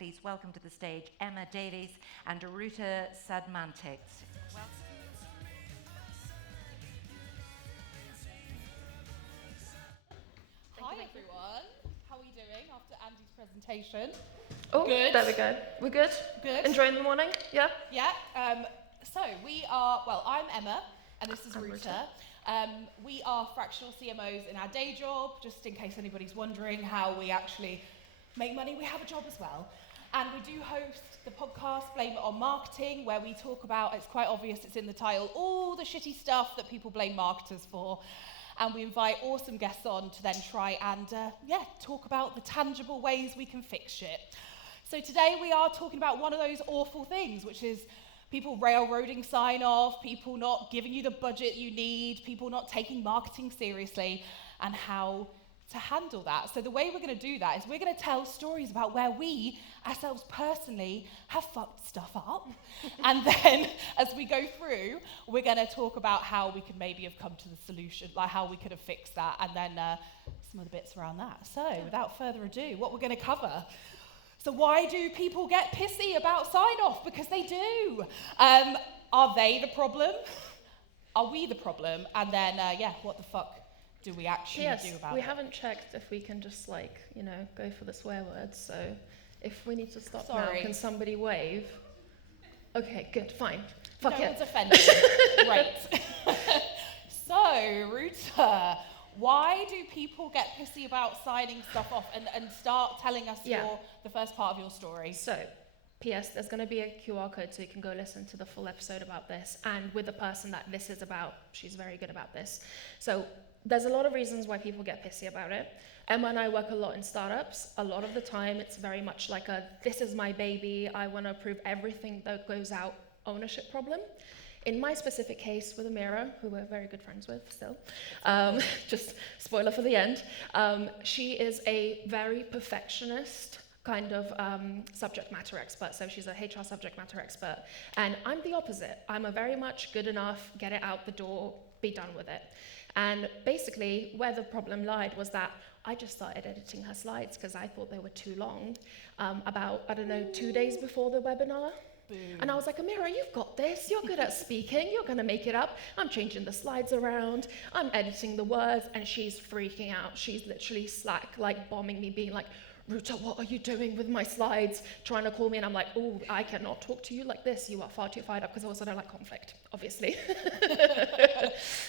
please welcome to the stage Emma Davies and Ruta Sadmantics. Hi everyone, how are we doing after Andy's presentation? Oh, Good. There we go. We're good? Good. Enjoying the morning? Yeah? Yeah, so we are, well, I'm Emma and this is I'm Ruta. We are fractional CMOs in our day job, just in case anybody's wondering how we actually make money, we have a job as well. And we do host the podcast Blame It On Marketing, where we talk about, it's quite obvious, it's in the title, all the shitty stuff that people blame marketers for. And we invite awesome guests on to then try and, talk about the tangible ways we can fix shit. So today we are talking about one of those awful things, which is people railroading sign-off, people not giving you the budget you need, people not taking marketing seriously, and how to handle that. So the way we're going to do that is we're going to tell stories about where we, ourselves personally, have fucked stuff up. And then as we go through, we're going to talk about how we could maybe have come to the solution, like how we could have fixed that, and then some of the bits around that. So without further ado, what we're going to cover. So why do people get pissy about sign-off? Because they do. Are they the problem? Are we the problem? And then, what the fuck do we actually do about it? We haven't checked if we can just go for the swear words. So if we need to stop now, can somebody wave? Okay, good, fine. Fuck it. No one's offended. Great. So, Ruta, why do people get pissy about signing stuff off? And start telling us the first part of your story. So, P.S. there's going to be a QR code so you can go listen to the full episode about this. And with the person that this is about, she's very good about this. So there's a lot of reasons why people get pissy about it. Emma and I work a lot in startups. A lot of the time it's very much like a, this is my baby, I want to approve everything that goes out ownership problem. In my specific case with Amira, who we're very good friends with still, just spoiler for the end, she is a very perfectionist kind of subject matter expert. So she's a HR subject matter expert. And I'm the opposite. I'm a very much good enough, get it out the door, be done with it. And basically where the problem lied was that I just started editing her slides because I thought they were too long, about, 2 days before the webinar. Boom. And I was like, Amira, you've got this. You're good at speaking. You're going to make it up. I'm changing the slides around. I'm editing the words. And she's freaking out. She's literally Slack, bombing me, being like, Ruta, what are you doing with my slides? Trying to call me. And I'm like, oh, I cannot talk to you like this. You are far too fired up, because I also don't like conflict, obviously.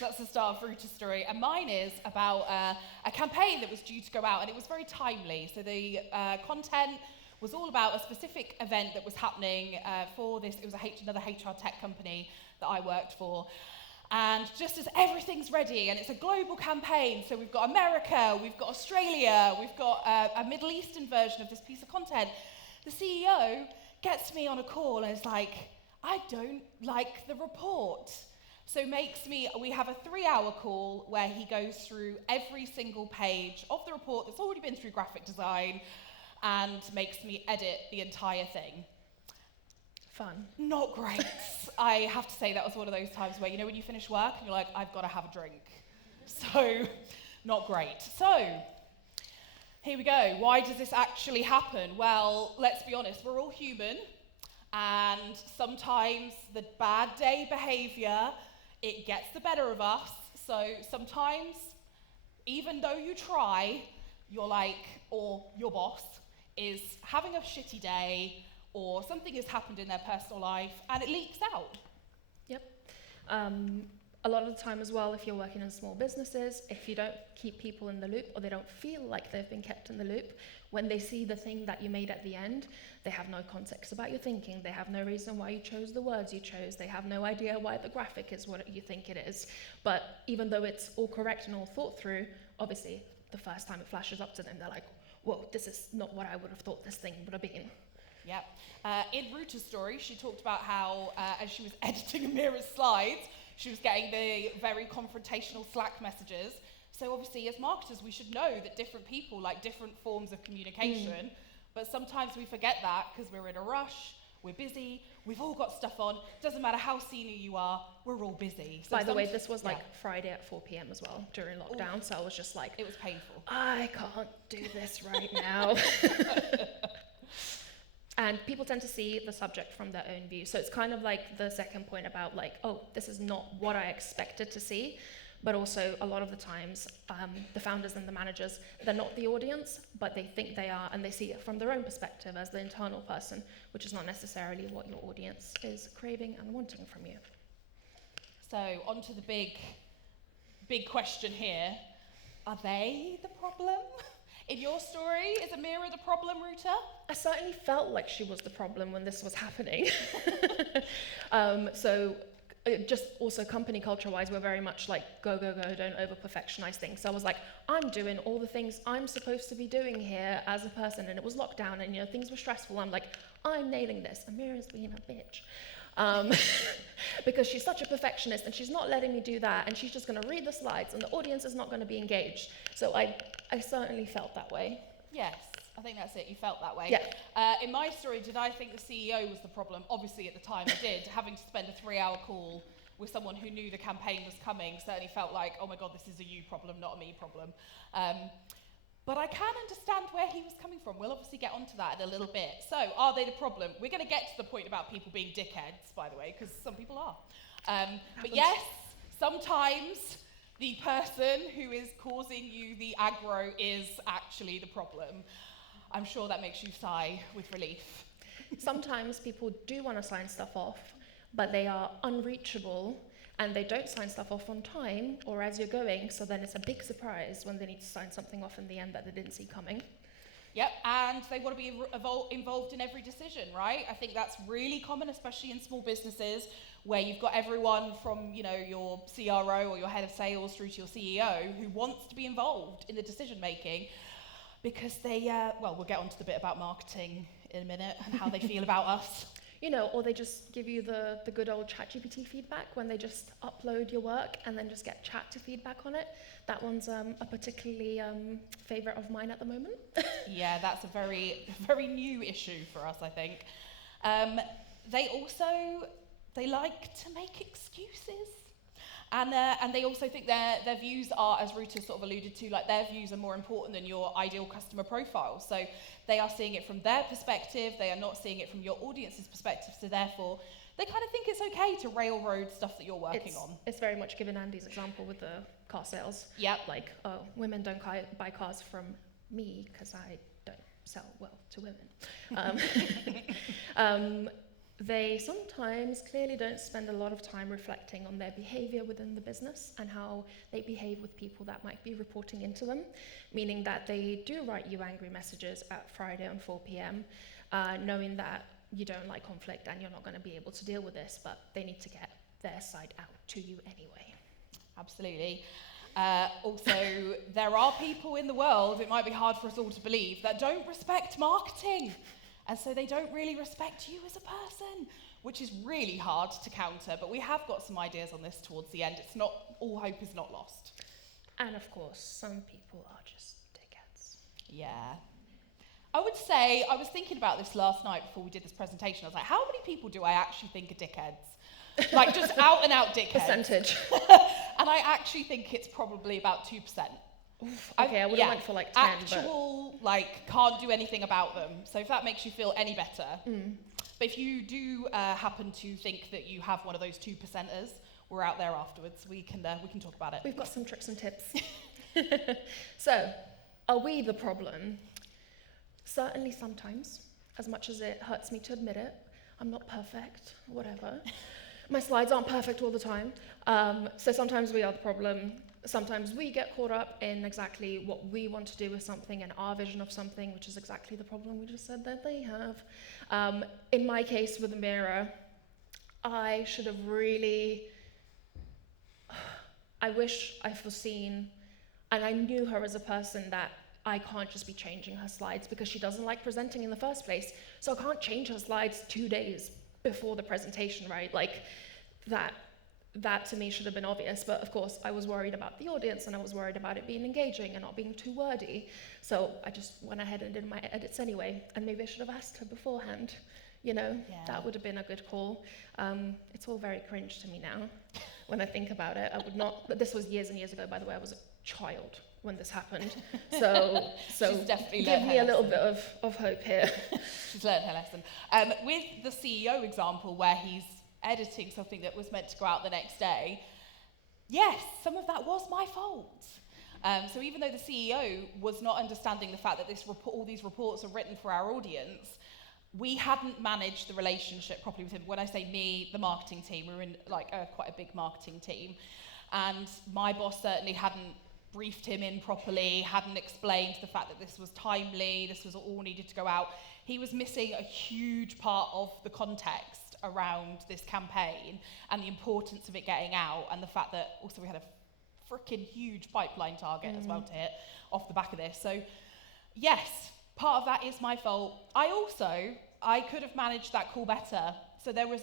That's the start of Ruta's story. And mine is about a campaign that was due to go out, and it was very timely. So the content was all about a specific event that was happening for this. It was another HR tech company that I worked for. And just as everything's ready, and it's a global campaign, so we've got America, we've got Australia, we've got a Middle Eastern version of this piece of content, the CEO gets me on a call and is like, I don't like the report. So we have a 3-hour call where he goes through every single page of the report that's already been through graphic design and makes me edit the entire thing. Fun. Not great. I have to say that was one of those times where, when you finish work and you're like, I've got to have a drink. So, not great. So, here we go. Why does this actually happen? Well, let's be honest, we're all human. And sometimes the bad day behavior, it gets the better of us. So sometimes, even though you try, or your boss is having a shitty day, or something has happened in their personal life, and it leaks out. Yep. A lot of the time as well, if you're working in small businesses, if you don't keep people in the loop, or they don't feel like they've been kept in the loop, when they see the thing that you made at the end, they have no context about your thinking. They have no reason why you chose the words you chose. They have no idea why the graphic is what you think it is. But even though it's all correct and all thought through, obviously, the first time it flashes up to them, they're like, whoa, this is not what I would have thought this thing would have been. Yep. In Ruta's story, she talked about how, as she was editing Amira's slides, she was getting the very confrontational Slack messages. So obviously, as marketers, we should know that different people like different forms of communication, but sometimes we forget that because we're in a rush, we're busy, we've all got stuff on. Doesn't matter how senior you are, we're all busy. So by the way, this was Friday at 4 p.m. as well during lockdown, so I was just like, it was painful. I can't do this right now. And people tend to see the subject from their own view. So it's kind of like the second point about like, oh, this is not what I expected to see. But also a lot of the times, the founders and the managers, they're not the audience, but they think they are, and they see it from their own perspective as the internal person, which is not necessarily what your audience is craving and wanting from you. So on to the big question here. Are they the problem? In your story, is Amira the problem, Ruta? I certainly felt like she was the problem when this was happening. Just also company culture-wise, we're very much like go, go, go, don't over-perfectionize things. So I was like, I'm doing all the things I'm supposed to be doing here as a person, and it was lockdown, and things were stressful. I'm like, I'm nailing this. Amira's being a bitch. Because she's such a perfectionist, and she's not letting me do that, and she's just going to read the slides, and the audience is not going to be engaged. So I certainly felt that way. Yes, I think that's it. You felt that way. Yeah. In my story, did I think the CEO was the problem? Obviously, at the time, I did. Having to spend a 3-hour call with someone who knew the campaign was coming certainly felt like, oh my God, this is a you problem, not a me problem. But I can understand where he was coming from. We'll obviously get onto that in a little bit. So, are they the problem? We're going to get to the point about people being dickheads, by the way, because some people are. But yes, sometimes the person who is causing you the aggro is actually the problem. I'm sure that makes you sigh with relief. Sometimes people do want to sign stuff off, but they are unreachable, and they don't sign stuff off on time or as you're going, so then it's a big surprise when they need to sign something off in the end that they didn't see coming. Yep, and they want to be involved in every decision, right? I think that's really common, especially in small businesses, where you've got everyone from, your CRO or your head of sales through to your CEO who wants to be involved in the decision making, because they, we'll get onto the bit about marketing in a minute and how they feel about us. Or they just give you the good old ChatGPT feedback when they just upload your work and then just get chat to feedback on it. That one's a particularly favourite of mine at the moment. Yeah, that's a very, very new issue for us, I think. They like to make excuses. And they also think their views are, as Ruta sort of alluded to, like their views are more important than your ideal customer profile. So they are seeing it from their perspective, they are not seeing it from your audience's perspective, so therefore they kind of think it's okay to railroad stuff that you're working on. It's very much given Andy's example with the car sales. Yep. Like, oh, women don't buy cars from me because I don't sell well to women. They sometimes clearly don't spend a lot of time reflecting on their behavior within the business and how they behave with people that might be reporting into them, meaning that they do write you angry messages at Friday on 4 p.m, knowing that you don't like conflict and you're not going to be able to deal with this, but they need to get their side out to you anyway. Absolutely. Also, there are people in the world, it might be hard for us all to believe, that don't respect marketing. And so they don't really respect you as a person, which is really hard to counter. But we have got some ideas on this towards the end. It's not, all hope is not lost. And of course, some people are just dickheads. Yeah. I would say, I was thinking about this last night before we did this presentation. I was like, how many people do I actually think are dickheads? Like just out and out dickheads. Percentage. And I actually think it's probably about 2%. Oof, okay, I would have went for like 10. Actual, can't do anything about them. So if that makes you feel any better. But if you do happen to think that you have one of those 2%ers, we're out there afterwards. We can talk about it. We've got some tricks and tips. So, are we the problem? Certainly sometimes, as much as it hurts me to admit it. I'm not perfect, whatever. My slides aren't perfect all the time. So sometimes we are the problem. Sometimes we get caught up in exactly what we want to do with something and our vision of something, which is exactly the problem we just said that they have. In my case with Amira, I should have really, I wish I foreseen, and I knew her as a person that I can't just be changing her slides because she doesn't like presenting in the first place. So I can't change her slides 2 days before the presentation, right? Like that to me should have been obvious, but of course I was worried about the audience and I was worried about it being engaging and not being too wordy. So I just went ahead and did my edits anyway, and maybe I should have asked her beforehand, That would have been a good call. It's all very cringe to me now when I think about it. I would not, but this was years and years ago, by the way. I was a child when this happened. So She's definitely give learned me her a little lesson. bit of hope here. She's learned her lesson. With the CEO example, where he's editing something that was meant to go out the next day, yes, some of that was my fault. So even though the CEO was not understanding the fact that all these reports are written for our audience, we hadn't managed the relationship properly with him. When I say me, the marketing team, we were in like quite a big marketing team. And my boss certainly hadn't briefed him in properly, hadn't explained the fact that this was timely, this was all needed to go out. He was missing a huge part of the context around this campaign and the importance of it getting out, and the fact that also we had a freaking huge pipeline target as well to hit off the back of this. So yes, part of that is my fault. I could have managed that call better. So there was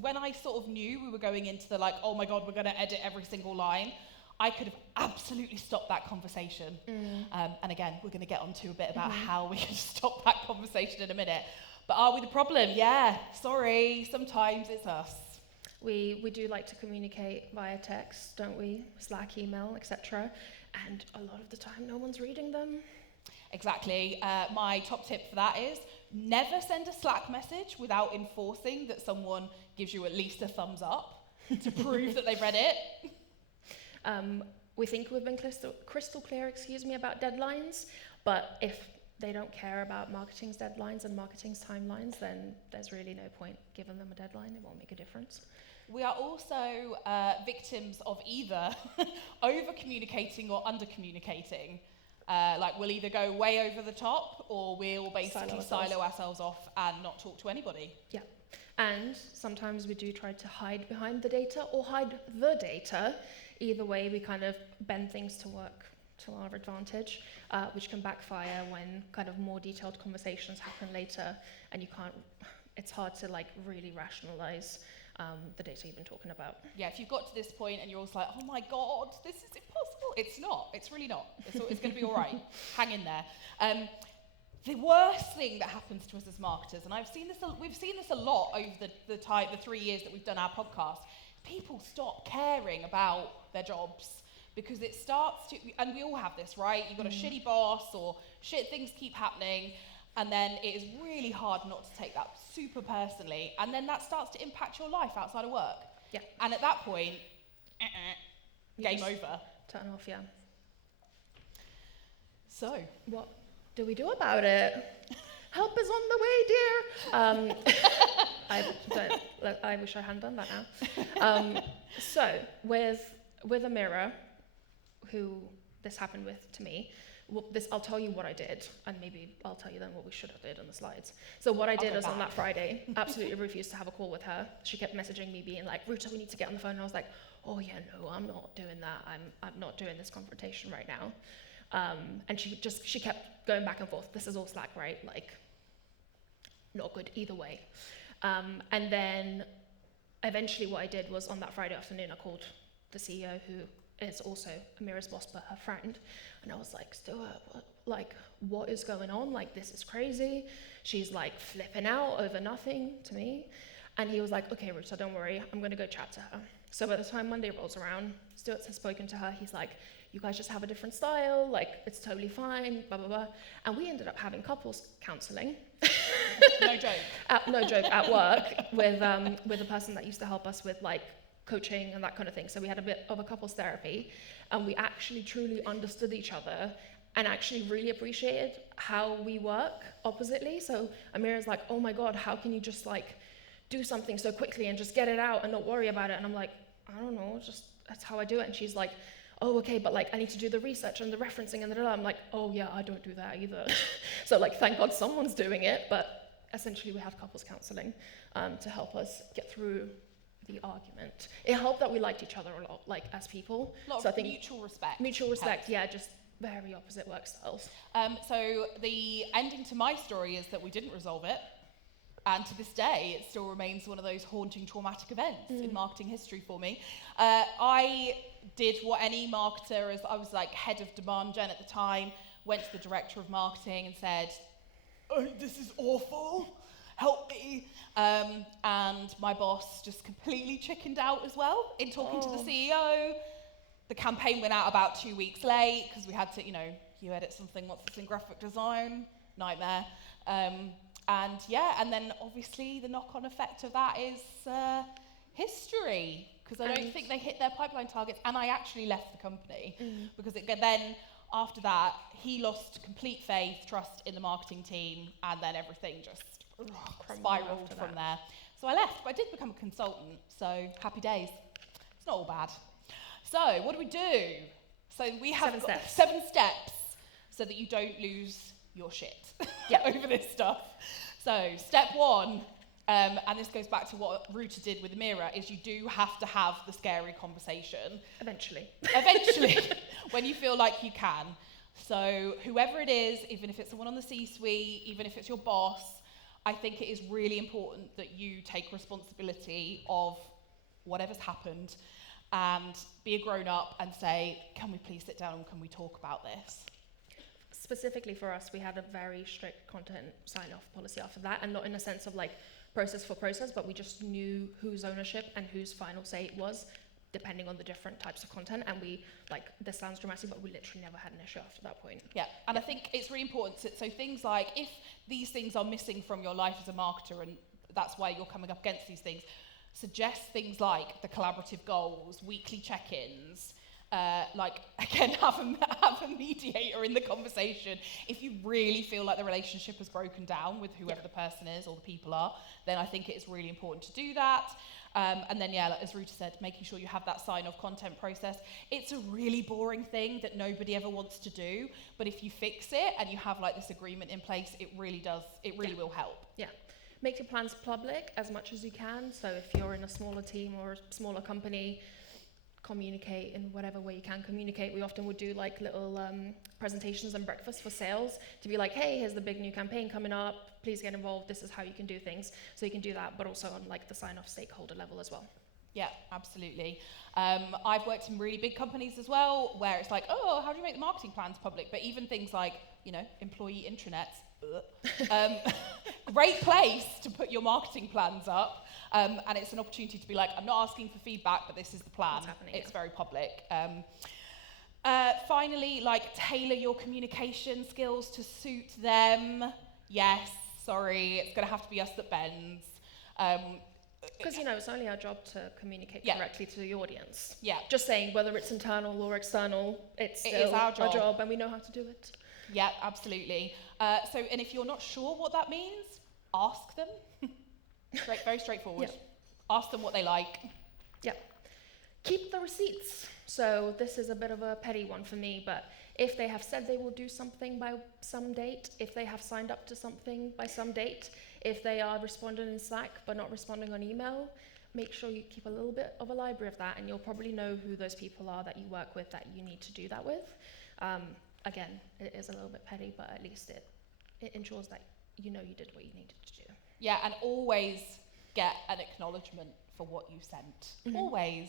when I sort of knew we were going into the like, oh my God, we're going to edit every single line, I could have absolutely stopped that conversation. And again, we're going to get onto a bit about how we can stop that conversation in a minute. But are we the problem? Yeah, sorry, sometimes it's us. We do like to communicate via text, don't we? Slack, email, etc. And a lot of the time, no one's reading them. Exactly. My top tip for that is never send a Slack message without enforcing that someone gives you at least a thumbs up to prove that they've read it. We think we've been crystal clear, about deadlines, but if they don't care about marketing's deadlines and marketing's timelines, then there's really no point giving them a deadline. It won't make a difference. We are also victims of either over-communicating or under-communicating. Like we'll either go way over the top or we'll basically silo ourselves off and not talk to anybody. Yeah. And sometimes we do try to hide behind the data or hide the data. Either way, we kind of bend things to work to our advantage, which can backfire when kind of more detailed conversations happen later and it's hard to like really rationalize the data you've been talking about. Yeah, if you've got to this point and you're also like, oh my God, this is impossible. It's not, it's really not. It's going to be all right. Hang in there. The worst thing that happens to us as marketers, and we've seen this a lot over the 3 years that we've done our podcast, people stop caring about their jobs because it starts to, and we all have this, right? You've got a shitty boss or shit things keep happening, and then it is really hard not to take that super personally, and then that starts to impact your life outside of work. Yeah. And at that point, game over. Turn off, yeah. So, what do we do about it? Help is on the way, dear. I wish I hadn't done that now. So, with Amira, who this happened with to me, I'll tell you what I did, and maybe I'll tell you then what we should have did on the slides. So what I did was on that Friday, absolutely refused to have a call with her. She kept messaging me being like, Ruta, we need to get on the phone. And I was like, oh yeah, no, I'm not doing that. I'm not doing this confrontation right now. And she kept going back and forth. This is all Slack, right? Like, not good either way. And then eventually what I did was on that Friday afternoon, I called the CEO, who is also Amira's boss, but her friend. And I was like, Stuart, what is going on? Like, this is crazy. She's like flipping out over nothing to me. And he was like, okay, Ruta, don't worry. I'm going to go chat to her. So by the time Monday rolls around, Stuart has spoken to her. He's like, you guys just have a different style. Like, it's totally fine, blah, blah, blah. And we ended up having couples counseling. No joke. No joke, at work with a person that used to help us with like coaching and that kind of thing. So we had a bit of a couples therapy, and we actually truly understood each other and actually really appreciated how we work oppositely. So Amira's like, oh my God, how can you just like do something so quickly and just get it out and not worry about it? And I'm like, I don't know, just that's how I do it. And she's like, oh, okay, but like I need to do the research and the referencing and I'm like, oh yeah, I don't do that either. So like, thank God someone's doing it. But essentially we had couples counseling to help us get through the argument. It helped that we liked each other a lot, like as people. I think mutual respect. Mutual respect, yeah, just very opposite work styles. So the ending to my story is that we didn't resolve it. And to this day, it still remains one of those haunting, traumatic events in marketing history for me. I did what any marketer, as I was like head of demand gen at the time, went to the director of marketing and said, oh, this is awful, help me. And my boss just completely chickened out as well in talking to the CEO. The campaign went out about 2 weeks late because we had to, you edit something once it's in graphic design, nightmare. And then obviously the knock-on effect of that is history, because I don't think they hit their pipeline targets, and I actually left the company because then after that he lost complete faith, trust in the marketing team, and then everything just spiraled from there. So I left, but I did become a consultant, so happy days. It's not all bad. So what do? So we have 7 steps so that you don't lose your shit over this stuff. So step 1, and this goes back to what Ruta did with Amira, is you do have to have the scary conversation. Eventually, when you feel like you can. So whoever it is, even if it's someone on the C-suite, even if it's your boss, I think it is really important that you take responsibility of whatever's happened and be a grown-up and say, can we please sit down and can we talk about this? Specifically for us, we had a very strict content sign-off policy after that, and not in a sense of like process for process, but we just knew whose ownership and whose final say it was, depending on the different types of content. And we, this sounds dramatic, but we literally never had an issue after that point. Yeah, and I think it's really important. So things like, if these things are missing from your life as a marketer, and that's why you're coming up against these things, suggest things like the collaborative goals, weekly check-ins, again, have a mediator in the conversation. If you really feel like the relationship has broken down with whoever the person is or the people are, then I think it is really important to do that. And then, as Ruta said, making sure you have that sign-off content process. It's a really boring thing that nobody ever wants to do, but if you fix it and you have this agreement in place, it really will help. Yeah. Make your plans public as much as you can. So if you're in a smaller team or a smaller company, communicate in whatever way you can communicate. We often would do little presentations and breakfasts for sales to be like, hey, here's the big new campaign coming up. Please get involved. This is how you can do things. So you can do that, but also on the sign-off stakeholder level as well. Yeah, absolutely. I've worked in really big companies as well, where it's oh, how do you make the marketing plans public? But even things like, employee intranets, great place to put your marketing plans up. And it's an opportunity to be I'm not asking for feedback, but this is the plan. It's very public. Finally, tailor your communication skills to suit them. Yes, sorry, it's going to have to be us that bends. Because, it's only our job to communicate correctly to the audience. Yeah. Just saying, whether it's internal or external, it's still our job, and we know how to do it. Yeah, absolutely. And if you're not sure what that means, ask them. Very straightforward. Yep. Ask them what they like. Yeah. Keep the receipts. So this is a bit of a petty one for me, but if they have said they will do something by some date, if they have signed up to something by some date, if they are responding in Slack but not responding on email, make sure you keep a little bit of a library of that, and you'll probably know who those people are that you work with that you need to do that with. Again, it is a little bit petty, but at least it ensures that you did what you needed to do. Yeah, and always get an acknowledgement for what you sent. Mm-hmm. Always.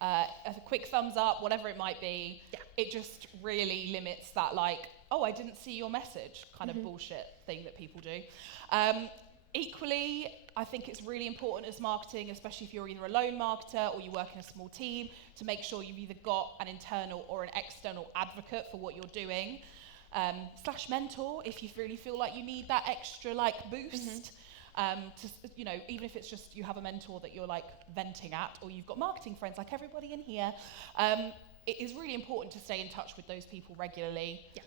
A quick thumbs up, whatever it might be. Yeah. It just really limits that oh, I didn't see your message kind of bullshit thing that people do. Equally, I think it's really important as marketing, especially if you're either a lone marketer or you work in a small team, to make sure you've either got an internal or an external advocate for what you're doing. / mentor, if you really feel like you need that extra boost. Even if it's just you have a mentor that you're venting at, or you've got marketing friends like everybody in here, it is really important to stay in touch with those people regularly. Yeah.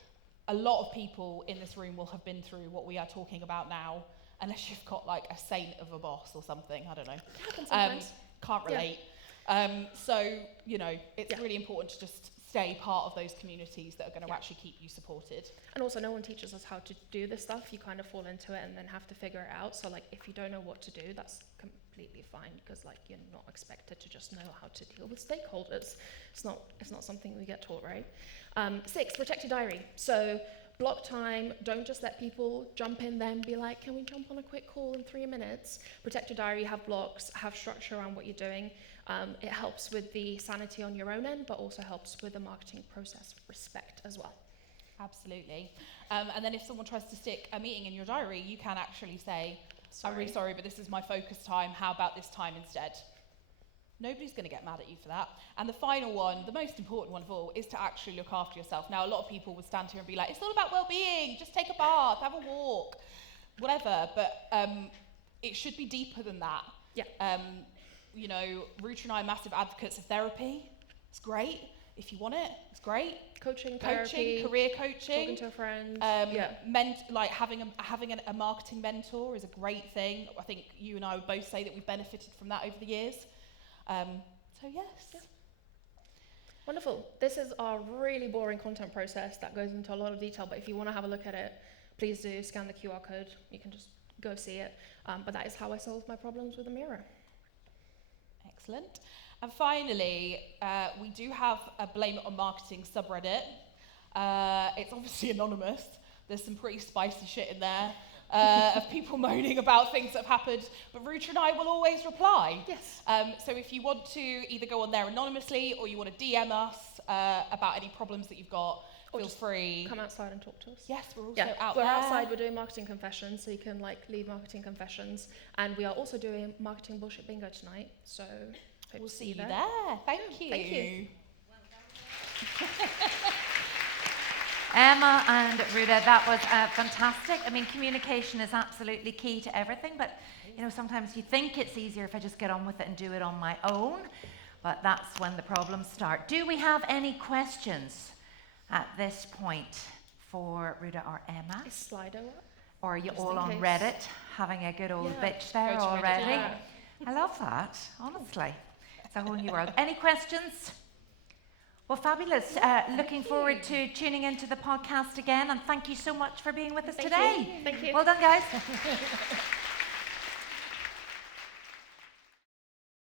A lot of people in this room will have been through what we are talking about now, unless you've got a saint of a boss or something, I don't know. It happens sometimes. Can't relate. Yeah. It's really important to just stay part of those communities that are going to actually keep you supported. And also, no one teaches us how to do this stuff. You kind of fall into it and then have to figure it out. So if you don't know what to do, that's completely fine, because you're not expected to just know how to deal with stakeholders. It's not something we get taught, right? 6, protect your diary. So block time. Don't just let people jump in then be can we jump on a quick call in 3 minutes? Protect your diary, have blocks, have structure around what you're doing. It helps with the sanity on your own end, but also helps with the marketing process respect as well. Absolutely. And then if someone tries to stick a meeting in your diary, you can actually say, I'm really sorry, but this is my focus time. How about this time instead? Nobody's going to get mad at you for that. And the final one, the most important one of all, is to actually look after yourself. Now, a lot of people would stand here and be like, it's all about well-being, just take a bath, have a walk, whatever. But it should be deeper than that. Yeah. You know, Ruta and I are massive advocates of therapy. It's great. If you want it, it's great. Coaching, therapy, career coaching. talking to a friend. Like having a marketing mentor is a great thing. I think you and I would both say that we've benefited from that over the years. So yes. Yeah. Wonderful. This is our really boring content process that goes into a lot of detail, but if you want to have a look at it, please do scan the QR code. You can just go see it. But that is how I solve my problems with a mirror. Excellent. And finally, we do have a Blame It on Marketing subreddit. It's obviously anonymous. There's some pretty spicy shit in there of people moaning about things that have happened, but Ruta and I will always reply. Yes. So if you want to either go on there anonymously or you want to DM us about any problems that you've got, Or feel just free. Come outside and talk to us. Yes, we're also out we're there. outside. We're doing marketing confessions, so you can leave marketing confessions, and we are also doing marketing bullshit bingo tonight. So hope We'll to see you there. Thank you. Thank you. Emma and Ruta, that was fantastic. I mean, communication is absolutely key to everything, but you know, sometimes you think it's easier if I just get on with it and do it on my own, but that's when the problems start. Do we have any questions at this point for Ruta or Emma? Is Slido up? Or are you Just all in on case. Reddit having a good old Yeah. bitch there Go to Reddit, already? yeah. I love that, honestly. It's a whole new world. Any questions? Well, fabulous. Looking forward to tuning into the podcast again, and thank you so much for being with us Thank today. you. Thank you. Well done, guys.